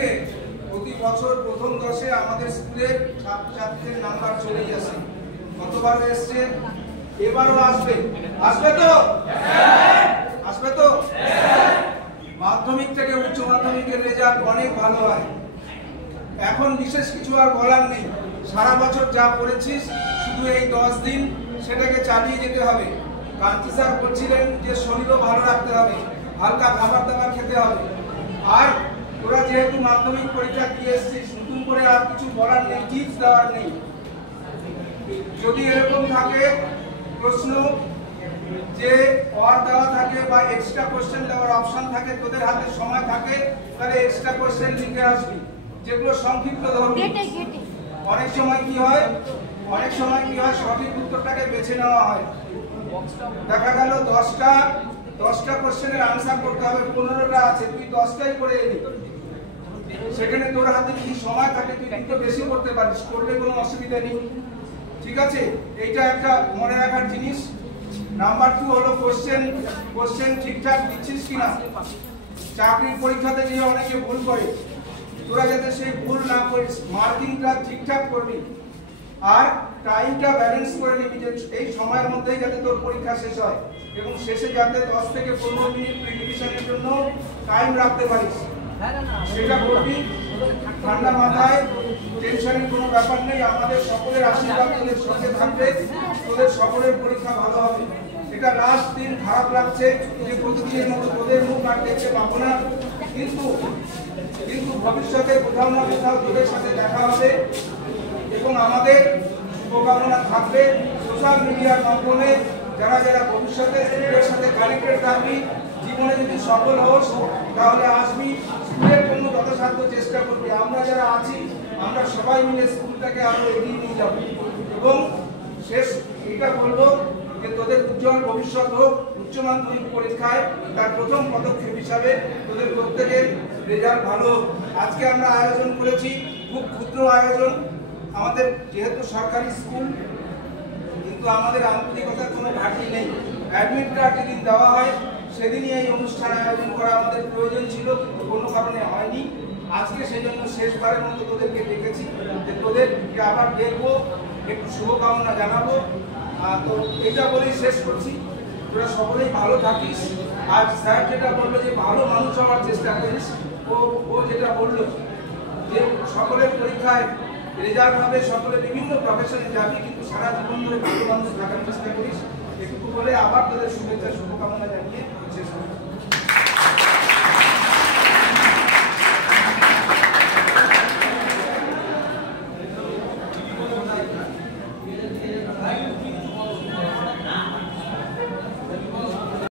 দিকে প্রতি বছর প্রথম 10-এ আমাদের স্কুলের ছাত্রছাত্রীদের নাম্বার চলেই আসে। কতবার এসছে, এবারও আসবে। আসবে তো? আসবে তো? মাধ্যমিক থেকে উচ্চ মাধ্যমিকের রেজাল্ট অনেক ভালো হয়। এখন বিশেষ কিছু আর বলার নেই। সারা বছর যা পড়েছিস শুধু এই 10 দিন সেটাকে চালিয়ে যেতে হবে। কান্তি স্যার বলছিলেন যে শরীরও ভালো রাখতে হবে, হালকা খাবার দাবার খেতে হবে। আর তোরা যেহেতু মাধ্যমিক পরীক্ষা দিয়ে এসেছিস, নতুন করে আর কিছু বলার নেই, টিপস দেওয়ার নেই। যদি এরকম থাকে প্রশ্ন যে অর দেওয়া থাকে বা এক্সট্রা কোশ্চেন দেওয়ার অপশন থাকে, তোদের হাতে সময় থাকে, তাহলে এক্সট্রা কোশ্চেন লিখে আসবি, যেগুলো সংক্ষিপ্ত ধরবি। অনেক সময় কি হয় সঠিক উত্তরটাকে বেছে নেওয়া হয়। দেখা গেল 10টা কোশ্চেনের আনসার করতে হবে, 15টা আছে, তুই 10টাই করে এলি। সেখানে তোর হাতে যদি সময় থাকে তুই একটু বেশি করতে পারিস, করলে কোনো অসুবিধা নেই। ঠিক আছে, এইটা একটা মনে রাখার জিনিস। নাম্বার 2 হলো কোশ্চেন ঠিকঠাক দিচ্ছিস কিনা। চাকরির পরীক্ষাতে গিয়ে অনেকে ভুল করে, তোরা যাতে সেই ভুল না করিস, মার্কিংটা ঠিকঠাক করবি। আর টাইমটা ব্যালেন্স করে নিবি যে এই সময়ের মধ্যেই যাতে তোর পরীক্ষা শেষ হয়, এবং শেষে যাতে 10 থেকে 15 মিনিট প্রিলিমিশনের জন্য টাইম রাখতে পারিস, সেটা করবি। ঠান্ডা মাথায়, টেনশনের কোনো ব্যাপার নেই। আমাদের সকলের আশীর্বাদ তোদের সঙ্গে থাকবে, তোদের সকলের পরীক্ষা ভালো হবে। এটা লাস্ট দিন, খারাপ লাগছে যে প্রতিদিনের মতো তোদের মুখ আর দেখতে পাবো না, কিন্তু ভবিষ্যতে কোথাও না কোথাও তোদের সাথে দেখা হবে এবং আমাদের শুভকামনা থাকবে। সোশ্যাল মিডিয়ার মাধ্যমে যারা ভবিষ্যতে স্কুলের সাথে কানেক্টেড থাকবি, জীবনে যদি সফল হোস তাহলে আসবি, স্কুলের জন্য যথাসাধ্য চেষ্টা করবি। আমরা যারা আছি আমরা সবাই মিলে স্কুলটাকে আরো এগিয়ে নিয়ে যাব। এবং শেষ এটা বলবো যে তোদের উজ্জ্বল ভবিষ্যৎ হোক। উচ্চ মাধ্যমিক পরীক্ষায় তার প্রথম পদক্ষেপ হিসাবে তোদের প্রত্যেকের রেজাল্ট ভালো হোক। আজকে আমরা আয়োজন করেছি, খুব ক্ষুদ্র আয়োজন। আমাদের যেহেতু সরকারি স্কুল, কিন্তু আমাদের আন্তরিকতার কোনো ঘাটতি নেই। অ্যাডমিট কার্ড যেদিন দেওয়া হয় সেদিনই এই অনুষ্ঠান আয়োজন করা আমাদের প্রয়োজন ছিল, কিন্তু কোনো কারণে হয়নি। আজকে সেই জন্য শেষবারের মতো তোদেরকে ডেকেছি, যে তোদেরকে আবার দেখবো, একটু শুভকামনা জানাবো। তো এটা বলেই শেষ করছি, তোরা সকলেই ভালো থাকিস। আর স্যার যেটা বললো যে ভালো মানুষ হওয়ার চেষ্টা করিস, ও যেটা বললো যে সকলের পরীক্ষায় রেজাল্ট হবে, সকলে বিভিন্ন প্রফেশনে যাবি, কিন্তু সারা জীবন ধরে ভালো মানুষ থাকার চেষ্টা করিস। এটুকু বলে আবার তোদের শুভেচ্ছা শুভকামনা জানিয়ে শেষ করছি।